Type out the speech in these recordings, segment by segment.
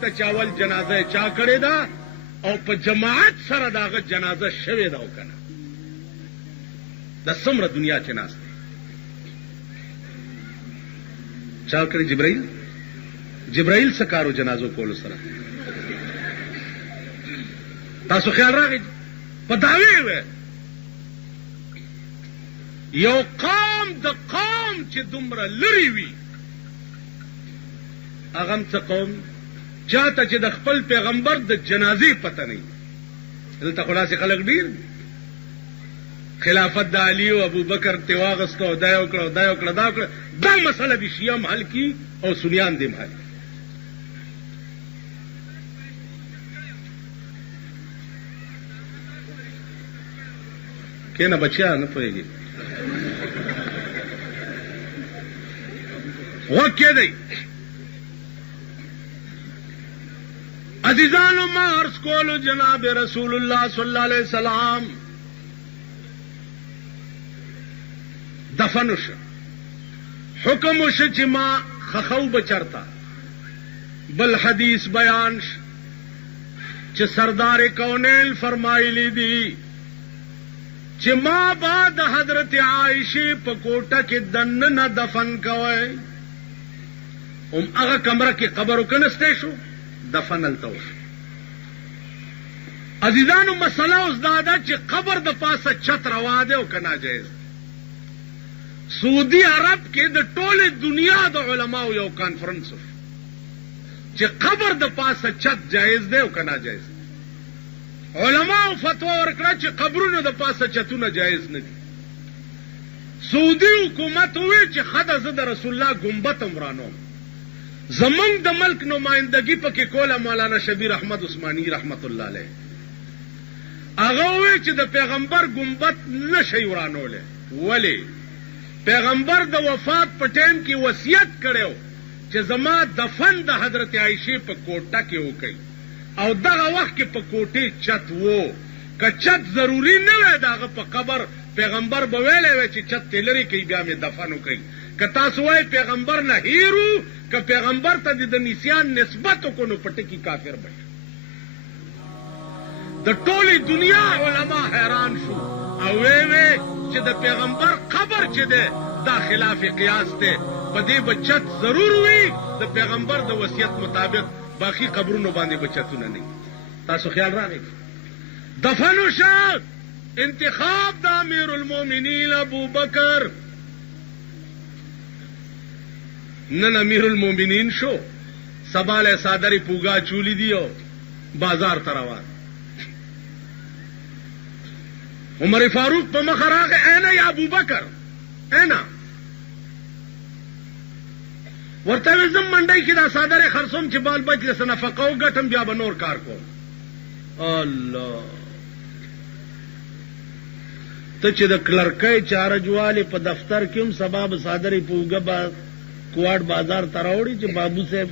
ته چاول جنازه چا کړې ده او په جماعت سره داغه جنازه شوې ده او کنه د څومره دنیا کې ناست چا کړی جبرائیل سکارو جنازو کولو سره تاسو خیال راغی په داوی و یو قوم د قوم چې دومره لري وي هغه څه قوم چاته چې د خپل پیغمبر د جنازې پته نه دلته خلاصې خلک ډیر خلافت د علي او ابو بکر ته واغستو دا یو کړه دا مسله د شیعه حل کی او سنیان دې حل کینه بچیا نه پوهیږي وکه دی عزیزانو ما عرض کولو جناب رسول الله صلی الله علیه وسلم دفن شو حکم شو چې ما خخو بچرتا بل حدیث بیان شو چې سردار کونیل فرمایلی دی چې ما بعد حضرت عائشه په کوټه کې دننه دفن کوي هغه کمره کې قبر وکنسته شو دفن التوش عزیزانو مسله اوس دا ده چې قبر د پاسه چت روا ده او که ناجایز سعودي عرب کې د ټوله دنیا د علماو یو کانفرنس چې قبر د پاسه چت جایز ده او که ناجایز علماو فتوا ورکړه چې قبرونو د پاسه چتونه جایز نه دي سعودي حکومت وی چې خدای زه د رسول الله ګمبت امرانو زمنګ د ملک نمائندګي پکې کوله مولانا شبیر احمد عثماني رحمت الله علیه هغه وی چې د پیغمبر ګمبت نشي ورانوله ولی پیغمبر د وفات په ټیم کې وصیت کړو چې زما دفن د حضرت عائشه په کوټه کې وکړي او دغه وخت کې په کوټه چت وو که چت ضروری نه وای دغه په قبر پیغمبر به ویلې چې چت تلری کوي بیا مې دفن وکړي که تاسو وای پیغمبر نه هیرو که پیغمبر ته د نسیان نسبت کو نو پټکی کافر بشي د ټولې دنیا علما حیران شو او وی چې د پیغمبر قبر چې ده دا خلاف قیاس ده په دې بچت ضرور وي د پیغمبر د وصیت مطابق باقی قبرونو باندې بچتونه نه تاسو خیال راغی دفن شو انتخاب د امیر المؤمنین ابو بکر نن امیر المؤمنین شو سباله صادری پوگا چولی دیو بازار تروان عمر فاروق په مخ راغی اینا یا ابو بکر اینا ورته زم منډای کې دا صادره خرصوم چې بال بچ له نفقه او ګټم بیا به نور کار کو الله ته چې د کلرکۍ چارجواله په دفتر کې هم سبب صادره پوګه با کوړ بازار تراوړي چې بابو صاحب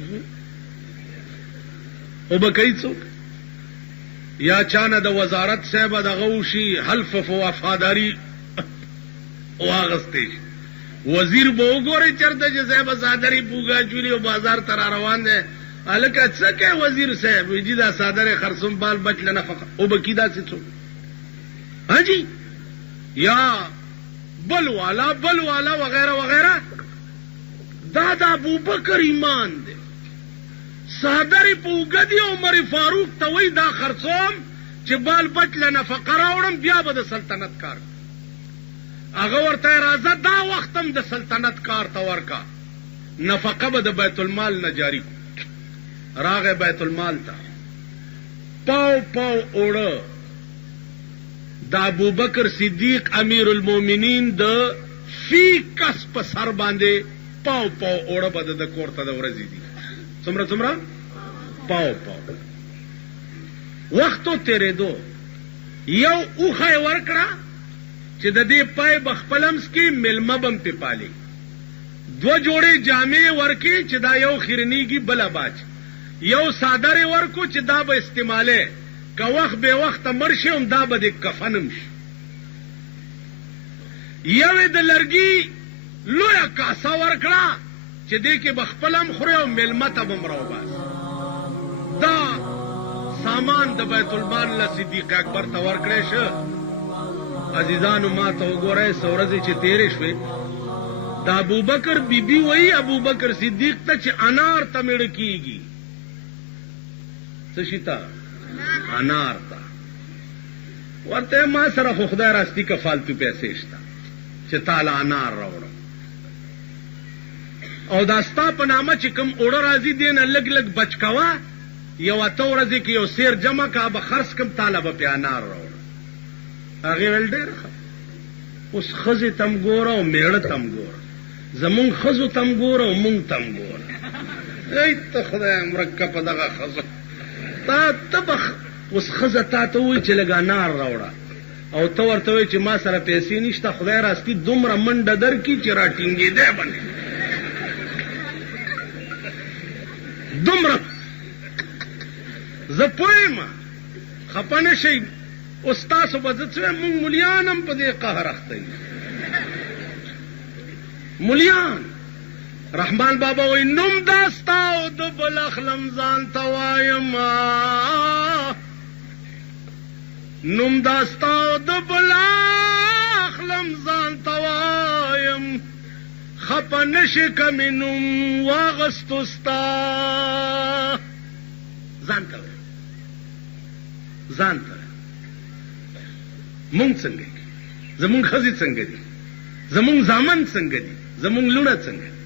او به کوي څوک یا چانه د وزارت صاحب د غوشي حلف او وفاداری او اغستې وزیر به وګوري چرته چې صاحب صادری پوګا چولی او بازار تر روان دي الکه څه کې وزیر صاحب ویجی دا صادره خرصوم بال بچ لنفقه او بکیدا څه څو ها جی یا بل والا وغیرہ وغیرہ دا د ابو بکر ایمان دی صادری پوګه دی عمر فاروق ته وی دا خرصوم چې بال بچ لنفقه راوړم بیا به د سلطنت کار هغه ورته راځه دا وختم د سلطنت کار ته ورکا نفقه به د بیت المال نه جاری راغه بیت المال ته پاو اوړه د ابو بکر صدیق امیر المؤمنین د فی کس په سر باندې پاو اوړه به د کور ته د ورځې دي څومره پاو وختو تیرېدو یو اوخه ورکړه چې د دې پای بخپلمس کې ملمه بم په پالي دو جوړې جامې ورکې چې دا یو خیرنیږي بل باج یو صادره ورکو چې دا به استعماله که وخت به وخت مرشي هم دا به د کفنم شي یو د لرګي لویا کاسه ورکړه چې دې کې بخپلم خوره او ملمته بم راو باس سامان د بیت المال له صدیق اکبر ته ورکړی شه. عزیزانو ما ته وګورئ څه ورځې چې تېرې شوې د ابوبکر بیبي وایي ابوبکر صدیق ته چې انار ته میړه کېږي. څه شي ته؟ انار ته. ورته ما سره خو خدای راستی که فالتو پیسې شته چې تاله انار راوړم او دا ستا په نامه چې کوم اوړه راځي دې نه لږ لږ بچ کوه، یو اته ورځې کې یو سیر جمع که به خرڅ کړم تاله به پې انار راوړم. هغې ویل ډېر ښه. اوس ښځې ته م ګوره او میړه ته م ګوره، زمونږ ښځو ته م ګوره او مونږ ته م ګوره. ای ته خدای مرکه په دغه ښځو ته به اوس ښځه تا ته ووایي چې لږ انار راوړه او ته ورته وایي چې ما سره پیسې نشته، خدای راستي دومره منډه درکړي چې راټینګېدی به نه دومره. زه پوه یم خفه نه شئ. اوس تاسو به زه څه وایم مونږ ملیان هم په دې قهر اخته یو. ملیان رحمان بابا وایي نوم دا ستا او د بل اخلم ځان ته وایم، نوم دا ستا او د بل اخلم ځان ته وایم، خفه نه شي که مې نوم واغستو ستا. ځان ته وایم ځان ته مونږ څنګه دي، زمونږ ښځې څنګه دي، زمونږ زامن څنګه دي، زمونږ لوڼه څنګه دي.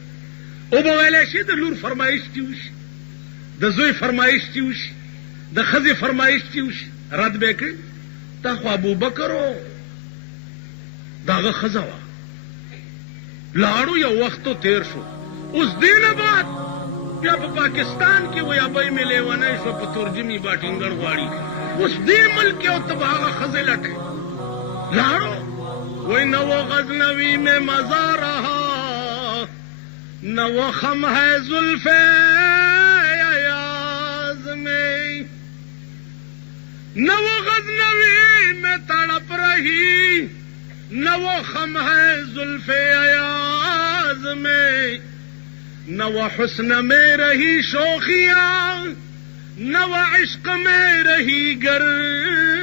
او به ویلی شي د لور فرمایش دې وشي، د زوی فرمایش دې وشي، د ښځې فرمایش دې وشي، رد به یې کړي. دا خو ابوبکر و د هغه ښځه وه، لاړو یو وختو تېر شو. اوس دې نه بعد بیا په پاکستان کې و یا به مې لیونی شو په ترجمې باټینګر غواړي. اوس دې ملک یو ته به هغه ښځې لټوي. لاړو وی نہ وہ غزنوی میں مزہ رہا نہ وہ خم ہے زلف ایاز میں، نہ وہ غزنوی میں تڑپ رہی نہ وہ خم ہے زلف ایاز میں، نہ وہ حسن میں رہی شوخیاں نہ وہ عشق میں رہی گر